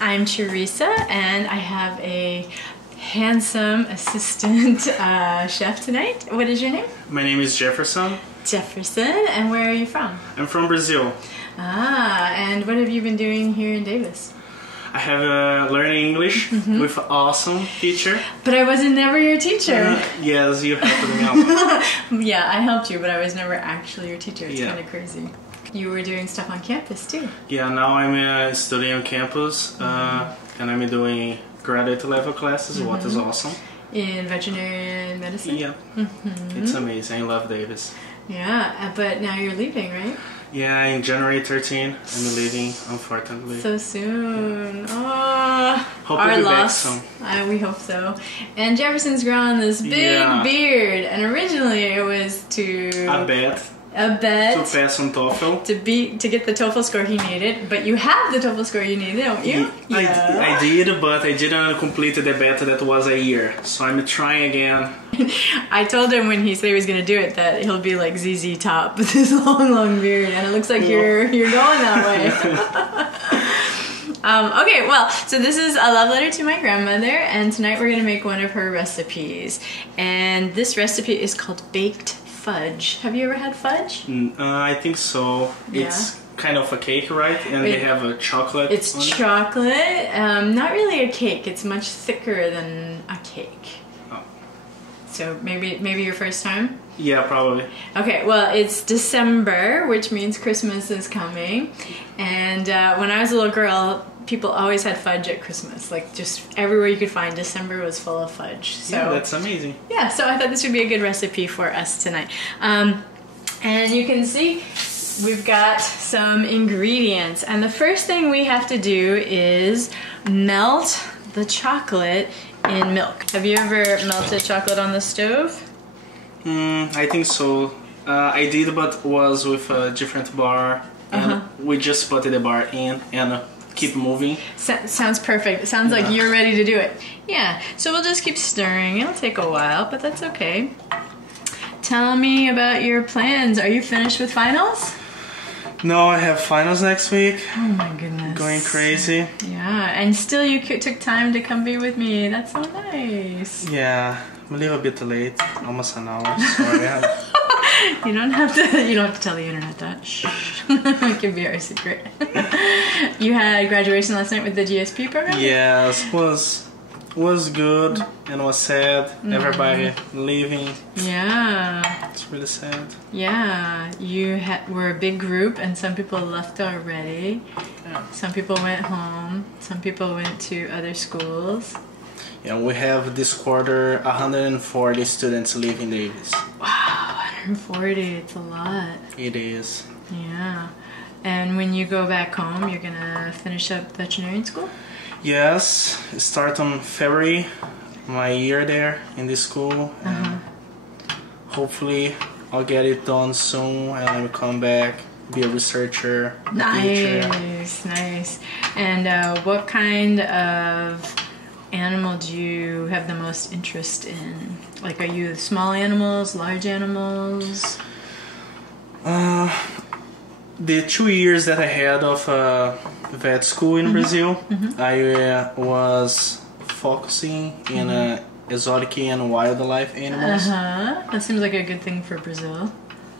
I'm Teresa, and I have a handsome assistant chef tonight. What is your name? My name is Jefferson. Jefferson, and where are you from? I'm from Brazil. Ah, and what have you been doing here in Davis? I have learning English with an awesome teacher. But I wasn't never your teacher. Yes, you helped me out. Yeah, I helped you, but I was never actually your teacher. It's kind of crazy. You were doing stuff on campus too. Yeah, now I'm studying on campus and I'm doing graduate level classes, what is awesome. In veterinary medicine? Yeah, it's amazing. I love Davis. Yeah, but now you're leaving, right? Yeah, in January 13, I'm leaving, unfortunately. So soon. Oh, hope our we'll be loss. back soon. We hope so. And Jefferson's grown this big beard, and originally it was to a bet to pass on TOEFL, to get the TOEFL score he needed. But you have the TOEFL score you needed, don't you? Yeah. I did, but I didn't complete the bet that was a year. So I'm trying again. I told him when he said he was going to do it that he'll be like ZZ Top with his long beard, and it looks like you're going that way. Okay, well, so this is a love letter to my grandmother, and tonight we're going to make one of her recipes. And this recipe is called baked fudge. Have you ever had fudge? I think so. Yeah. It's kind of a cake, right? And they have a chocolate. It's chocolate. Not really a cake. It's much thicker than a cake. Oh. So maybe your first time? Yeah, probably. Okay, well, it's December, which means Christmas is coming. And when I was a little girl, people always had fudge at Christmas. Like, just everywhere you could find, December was full of fudge. So, yeah, that's amazing. Yeah, so I thought this would be a good recipe for us tonight. And you can see we've got some ingredients. And the first thing we have to do is melt the chocolate in milk. Have you ever melted chocolate on the stove? I think so. I did, but was with a different bar. And we just put the bar in and keep moving. Sounds perfect. It sounds like you're ready to do it. Yeah, so we'll just keep stirring. It'll take a while, but that's okay. Tell me about your plans. Are you finished with finals? No, I have finals next week. Oh my goodness. Going crazy. Yeah, and still you took time to come be with me. That's so nice. Yeah, I'm a little bit late. Almost an hour. Sorry. You don't have to tell the internet that. Shh. It can be our secret. You had graduation last night with the GSP program? Yes, was good and was sad. Everybody leaving. Yeah. It's really sad. Yeah, you were a big group, and some people left already. Some people went home. Some people went to other schools. Yeah, we have this quarter 140 students leaving Davis. Wow, 140, it's a lot. It is. Yeah. And when you go back home, you're gonna finish up veterinarian school? Yes, start on February, my year there in this school. And hopefully I'll get it done soon and I'll come back, be a researcher, teacher. Nice. And what kind of animal do you have the most interest in? Like, are you small animals, large animals? The 2 years that I had of vet school in Brazil, I was focusing in exotic and wildlife animals. That seems like a good thing for Brazil.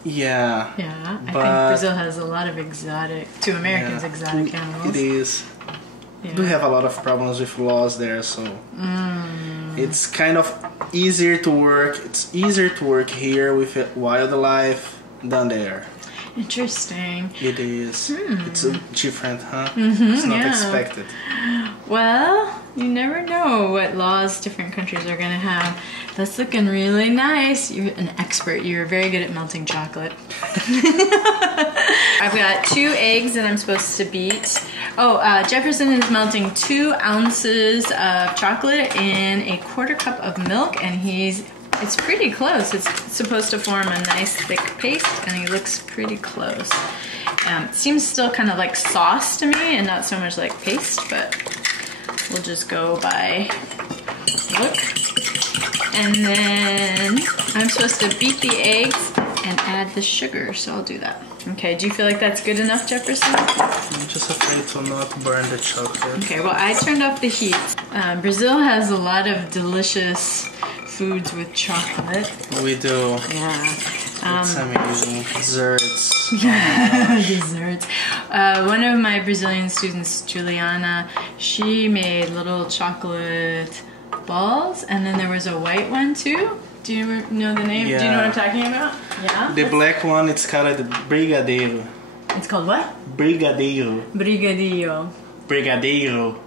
Yeah. Yeah, I think Brazil has a lot of exotic animals. It is. Yeah. Do have a lot of problems with laws there, so it's kind of easier to work. It's easier to work here with wildlife than there. Interesting. It is. It's different, huh? It's not expected. Well, you never know what laws different countries are going to have. That's looking really nice. You're an expert. You're very good at melting chocolate. I've got 2 eggs that I'm supposed to beat. Jefferson is melting 2 ounces of chocolate in a 1/4 cup of milk, and it's pretty close. It's supposed to form a nice thick paste, and he looks pretty close. It seems still kind of like sauce to me and not so much like paste, but we'll just go by look. And then I'm supposed to beat the eggs and add the sugar, so I'll do that. Okay, do you feel like that's good enough, Jefferson? I'm just afraid to not burn the chocolate. Okay, well, I turned up the heat. Brazil has a lot of delicious foods with chocolate. We do. Yeah. It's amazing. Desserts. Desserts. One of my Brazilian students, Juliana, she made little chocolate balls, and then there was a white one too. Do you know the name? Yeah. Do you know what I'm talking about? Yeah. The black one, it's called brigadeiro. It's called what? Brigadeiro. Brigadeiro. Brigadeiro.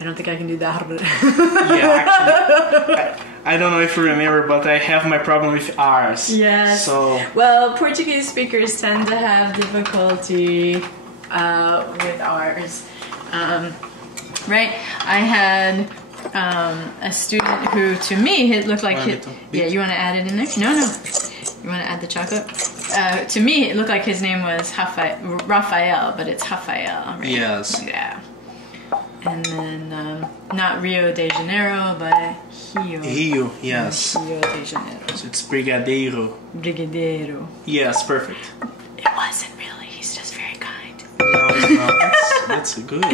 I don't think I can do that. Yeah, actually, I don't know if you remember, but I have my problem with R's. Yes. So. Well, Portuguese speakers tend to have difficulty with R's. Right? I had a student who, to me, it looked like yeah. You want to add it in there? No. You want to add the chocolate? To me, it looked like his name was Rafael, but it's Rafael. Right? Yes. Yeah. And then not Rio de Janeiro, but Rio. Rio, yes. Rio de Janeiro. So it's brigadeiro. Brigadeiro. Yes, perfect. It wasn't really. He's just very kind. No, it's not. That's good.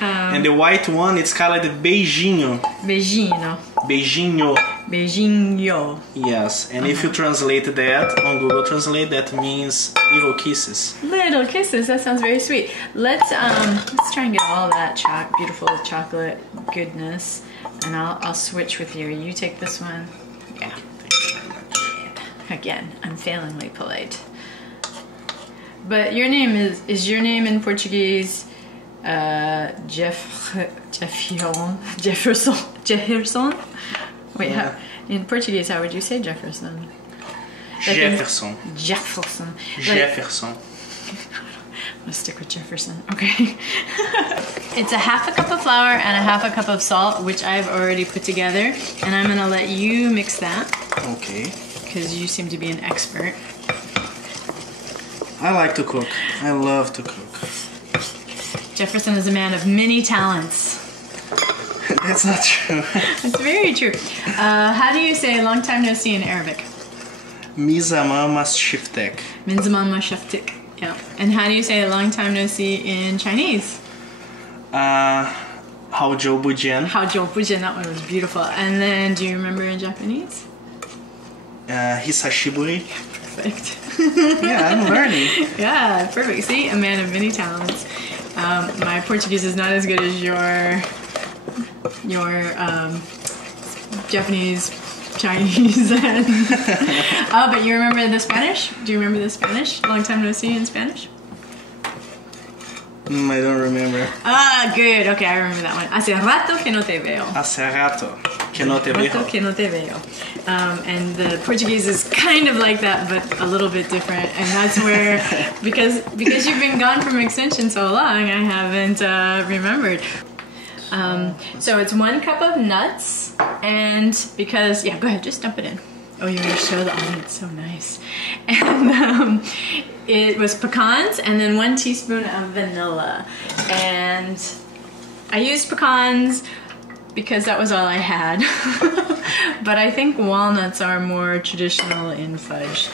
And the white one, it's called beijinho. Beijinho. Beijinho. Beijinho. Yes, and if you translate that on Google Translate, that means little kisses. Little kisses. That sounds very sweet. Let's try and get all that beautiful chocolate goodness, and I'll switch with you. You take this one. Yeah. Thank you very much. Again, unfailingly polite. But your name is your name in Portuguese? Jefferson? Wait, Yeah. In Portuguese, how would you say Jefferson? Jefferson. Jefferson. Jefferson. I'm gonna stick with Jefferson. Okay. It's a half a cup of flour and a half a cup of salt, which I've already put together, and I'm gonna let you mix that. Okay. Because you seem to be an expert. I like to cook. I love to cook. Jefferson is a man of many talents. That's not true. It's very true. How do you say long time no see in Arabic? Mizamama shiftek. Minzamama shaftik. Yeah. And how do you say long time no see in Chinese? Haojiu bujian. Haojiu bujian. That one was beautiful. And then, do you remember in Japanese? Hisashiburi. Perfect. Yeah, I'm learning. Yeah, perfect. See, a man of many talents. My Portuguese is not as good as your Japanese, Chinese. Oh, but you remember the Spanish? Do you remember the Spanish? Long time no see in Spanish? I don't remember. Ah, good. Okay, I remember that one. Hace rato que no te veo. Hace rato que no te veo. Rato que no te veo. And the Portuguese is kind of like that, but a little bit different. And that's where, because you've been gone from Extension so long, I haven't remembered. So it's 1 cup of nuts, and because, yeah, go ahead, just dump it in. Oh, you're going to show the audience, so nice. And it was pecans, and then 1 teaspoon of vanilla. And I used pecans because that was all I had. But I think walnuts are more traditional in fudge.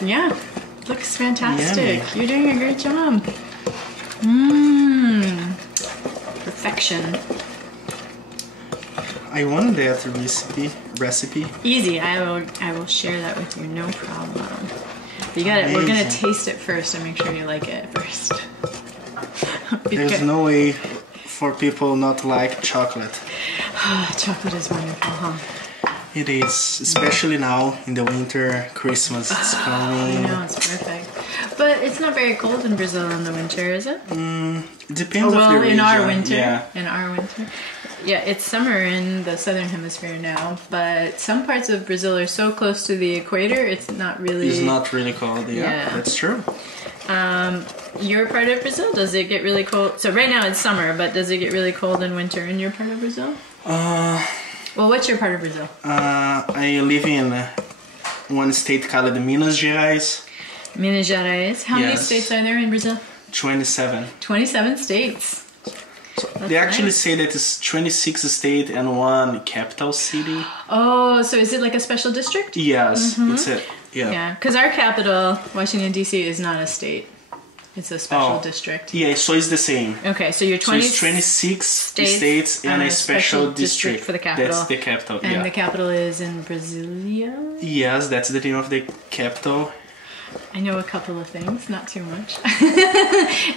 Yeah, looks fantastic. Yummy. You're doing a great job. Mmm. Perfection. I want that recipe. Easy. I will share that with you. No problem. You got it. We're gonna taste it first and make sure you like it first. There's no way for people not to like chocolate. Chocolate is wonderful, huh? It is, especially now in the winter. Christmas is coming. I know, it's perfect. But it's not very cold in Brazil in the winter, is it? It depends on the region. In our winter. Yeah. In our winter. Yeah, it's summer in the southern hemisphere now, but some parts of Brazil are so close to the equator, it's not really... It's not really cold, yeah. That's true. Your part of Brazil, does it get really cold? So right now it's summer, but does it get really cold in winter in your part of Brazil? Well, what's your part of Brazil? I live in one state called Minas Gerais. Minas Gerais. How many states are there in Brazil? 27. 27 states. So they actually say that it's 26 states and 1 capital city. Oh, so is it like a special district? Yes, it's it. Yeah. Yeah, because our capital, Washington, D.C., is not a state. It's a special district. Yeah, so it's the same. Okay, so you're 26 states and a special district for the capital. That's the capital, and the capital is in Brasilia? Yes, that's the name of the capital. I know a couple of things, not too much.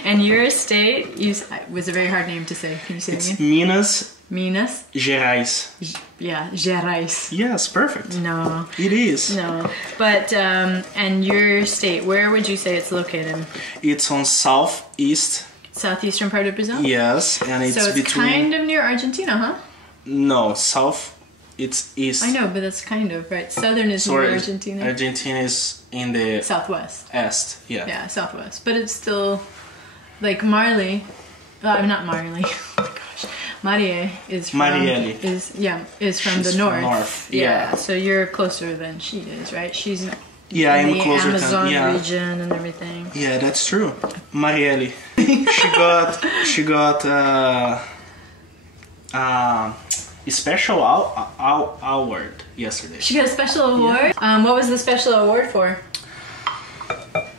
And your state was a very hard name to say. Can you say it again? Minas Gerais. Yeah, Gerais. Yes, perfect. No. It is. No. But, and your state, where would you say it's located? It's on southeastern part of Brazil? Yes, and it's so it's kind of near Argentina, huh? No, south, it's east. I know, but that's kind of, right? Southern is near Argentina. Argentina is in the... Southwest. Est, yeah. Yeah, southwest. But it's still, like Marley, not Marley, oh my gosh. Marie is from... Marielle. Is from the north. North, yeah. So you're closer than she is, right? She's in I'm the closer Amazon than, region and everything. Yeah, that's true. Marielle. she got a special award yesterday. She got a special award? Yeah. What was the special award for?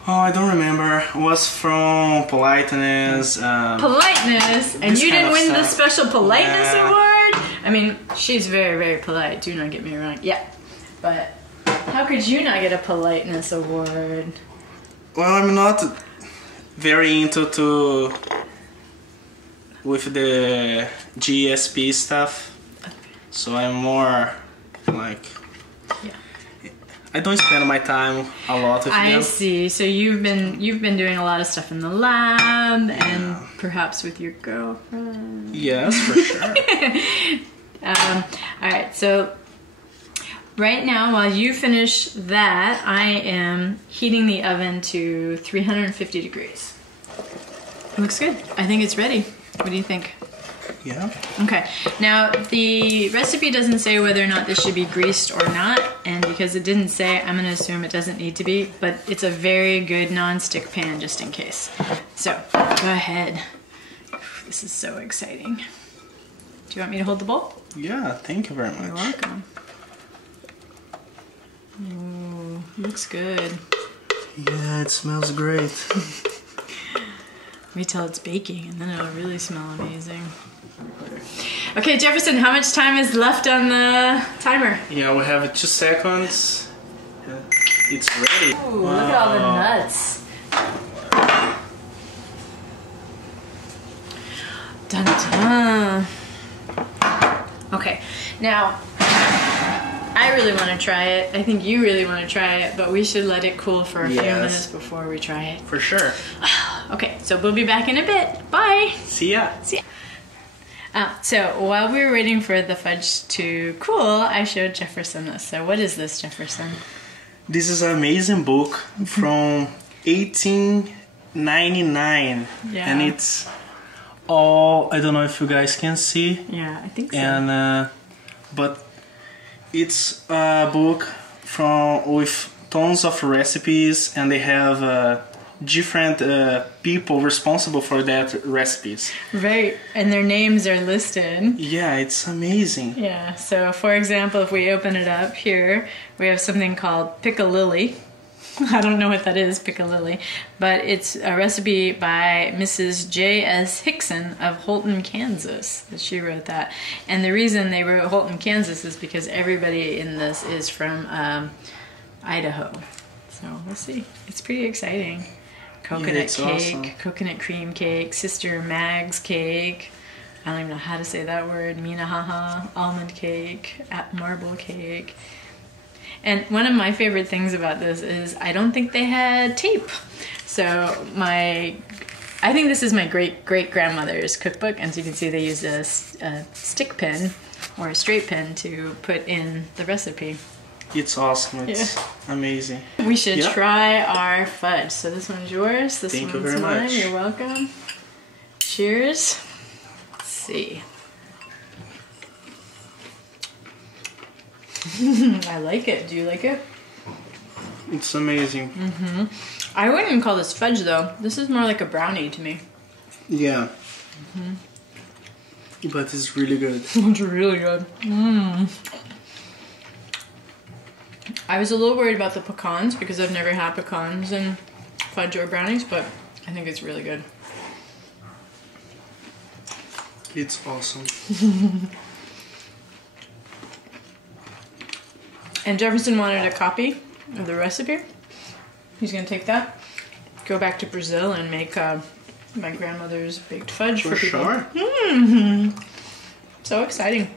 Oh, I don't remember. It was from politeness. Politeness? And you didn't win the special politeness award? I mean, she's very, very polite. Do not get me wrong. Yeah. But how could you not get a politeness award? Well, I'm not very into with the GSP stuff. So I'm more like... I don't spend my time a lot with them. I see. So you've been doing a lot of stuff in the lab and perhaps with your girlfriend. Yes, for sure. All right. So right now, while you finish that, I am heating the oven to 350 degrees. It looks good. I think it's ready. What do you think? Yeah. Okay. Now, the recipe doesn't say whether or not this should be greased or not, and because it didn't say, I'm going to assume it doesn't need to be, but it's a very good non-stick pan just in case. So, go ahead. This is so exciting. Do you want me to hold the bowl? Yeah, thank you very much. You're welcome. Ooh, looks good. Yeah, it smells great. Wait till it's baking and then it'll really smell amazing. Okay, Jefferson, how much time is left on the timer? Yeah, we have 2 seconds. It's ready. Ooh, wow. Look at all the nuts. Dun dun. Okay, now I really want to try it. I think you really want to try it, but we should let it cool for a few minutes before we try it. For sure. Okay, so we'll be back in a bit. Bye. See ya. See ya. So while we were waiting for the fudge to cool, I showed Jefferson this. So what is this, Jefferson? This is an amazing book from 1899. Yeah. And it's all, I don't know if you guys can see. Yeah, I think so. And, but it's a book with tons of recipes, and they have different people responsible for that recipes. Right, and their names are listed. Yeah, it's amazing. Yeah, so for example, if we open it up here, we have something called Piccalilli. I don't know what that is, Piccalilli, but it's a recipe by Mrs. J.S. Hickson of Holton, Kansas, that she wrote that. And the reason they wrote Holton, Kansas is because everybody in this is from Idaho. So we'll see. It's pretty exciting. Coconut cake, awesome. Coconut cream cake, Sister Mag's cake. I don't even know how to say that word. Minahaha, almond cake, marble cake. And one of my favorite things about this is I don't think they had tape. So I think this is my great-great-grandmother's cookbook. And as you can see, they used a stick pin or a straight pin to put in the recipe. It's awesome. It's amazing. We should try our fudge. So this one's yours. This Thank one's you very mine. much. You're welcome. Cheers. Let's see. I like it. Do you like it? It's amazing. Mm-hmm. I wouldn't even call this fudge though. This is more like a brownie to me. Yeah. Mm-hmm. But it's really good. It's really good. I was a little worried about the pecans because I've never had pecans in fudge or brownies, but I think it's really good. It's awesome. And Jefferson wanted a copy of the recipe. He's gonna take that, go back to Brazil, and make my grandmother's baked fudge for people. Sure. So exciting.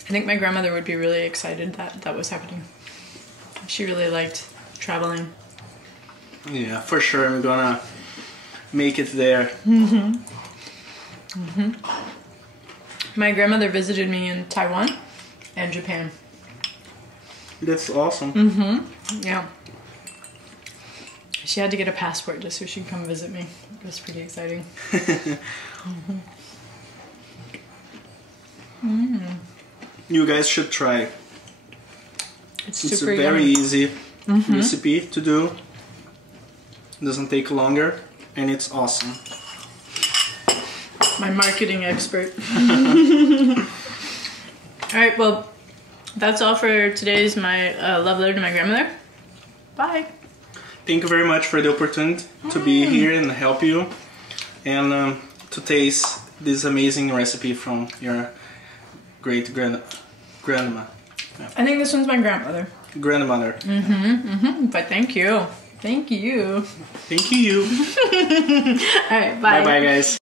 I think my grandmother would be really excited that that was happening. She really liked traveling. Yeah, for sure. I'm gonna make it there. My grandmother visited me in Taiwan and Japan. That's awesome. Yeah. She had to get a passport just so she could come visit me. It was pretty exciting. You guys should try. It's It's a super very yummy. easy recipe to do. Doesn't take longer, and it's awesome. My marketing expert. Alright, well, that's all for today's my love letter to my grandmother. Bye. Thank you very much for the opportunity to be here and help you, and to taste this amazing recipe from your great grandma. I think this one's my grandmother. Grandmother. But thank you. Thank you. Thank you. Alright, bye. Bye bye, guys.